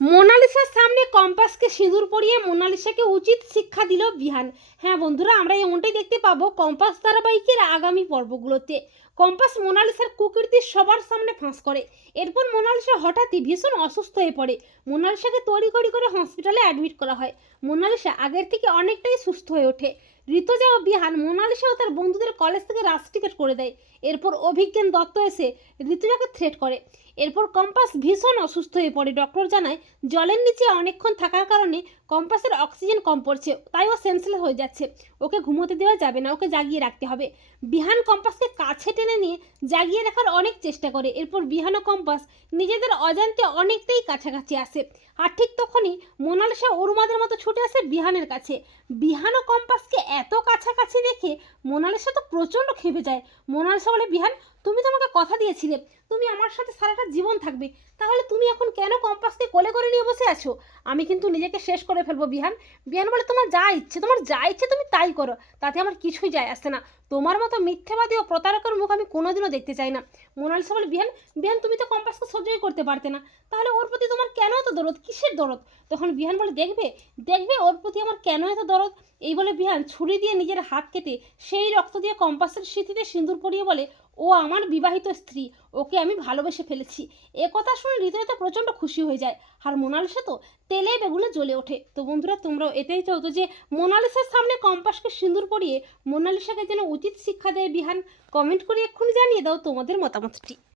মোনালিসার সামনে কম্পাসকে সিঁদুর পরিয়ে মোনালিসাকে উচিত শিক্ষা দিল বিহান। হ্যাঁ বন্ধুরা, আমরা এমনটাই দেখতে পাবো কম্পাস ধারাবাহিকের আগামী পর্বগুলোতে। কম্পাস মোনালিসার কুকীর্তি সবার সামনে ফাঁস করে। এরপর মোনালিসা হঠাৎই ভীষণ অসুস্থ হয়ে পড়ে। মোনালিসাকে তড়িঘড়ি করে হসপিটালে অ্যাডমিট করা হয়। মোনালিসা আগের থেকে অনেকটাই সুস্থ হয়ে ওঠে। ঋতুজা ও বিহান মোনালিসা ও তার বন্ধুদের কলেজ থেকে রাস টিকিট করে দেয়। এরপর অভিজ্ঞান দত্ত এসে ঋতুজাকে থ্রেট করে। এরপর কম্পাস ভীষণ অসুস্থ হয়ে পড়ে। ডক্টর জানায়, জলের নিচে অনেকক্ষণ থাকার কারণে কম্পাসের অক্সিজেন কম পড়ছে, তাই ও সেন্সলেস হয়ে যাচ্ছে। ওকে ঘুমোতে দেওয়া যাবে না, ওকে জাগিয়ে রাখতে হবে। বিহান কম্পাসকে কাছে টেনে নিয়ে জাগিয়ে রাখার অনেক চেষ্টা করে। এরপর বিহান ও কম্পাস নিজেদের অজান্তে অনেকটাই কাছাকাছি আসে। আর ঠিক তখনই মোনালিসা অরুমাদের মতো ছুটে আসে বিহানের কাছে। বিহান ও কম্পাসকে এত কাছাকাছি দেখে মোনালিসা তো প্রচণ্ড খেপে যায়। মোনালিসা বলে, বিহান, তুমি তো আমাকে কথা দিয়েছিলে। তুমি আমার সাথে সারাটা জীবন থাকবে। তাহলে তুমি এখন কেন কম্পাস কম্পাসকে কোলে করে নিয়ে বসে আছো? আমি কিন্তু নিজেকে শেষ করে ফেলব, বিহান। বিহান বলে, তোমার যা ইচ্ছে, তোমার যা ইচ্ছে তুমি তাই করো। তাতে আমার কিছুই যায় আসে না। তোমার মতো মিথ্যাবাদী ও প্রতারকের মুখ আমি কোনোদিনও দেখতে চাই না। মোনালিসা বলে, বিহান বিহান, তুমি তো কম্পাসকে সহ্যই করতে পারতে না। তাহলে ওর প্রতি তোমার কেন এত দরদ? কিসের দরদ? তখন বিহান বলে, দেখবে দেখবে ওর প্রতি আমার কেন এত দরদ? এই বলে, বিহান, ছুরি দিয়ে নিজের হাত কেটে সেই রক্ত দিয়ে কম্পাসের স্মৃতিতে সিঁদুর পরিয়ে বলে, ও আমার বিবাহিত স্ত্রী, ওকে আমি ভালোবেসে ফেলেছি। এ কথা শুনে হৃদয়তে প্রচণ্ড খুশি হয়ে যায়। আর মোনালিসা তো তেলে বেগুনে জ্বলে ওঠে। তো বন্ধুরা, তোমরাও এটাই চাও যে, মোনালিসার সামনে কম্পাসকে সিঁদুর পরিয়ে মোনালিসাকে যেন উচিত শিক্ষা দেয় বিহান, কমেন্ট করে এক্ষুনি জানিয়ে দাও তোমাদের মতামতটি।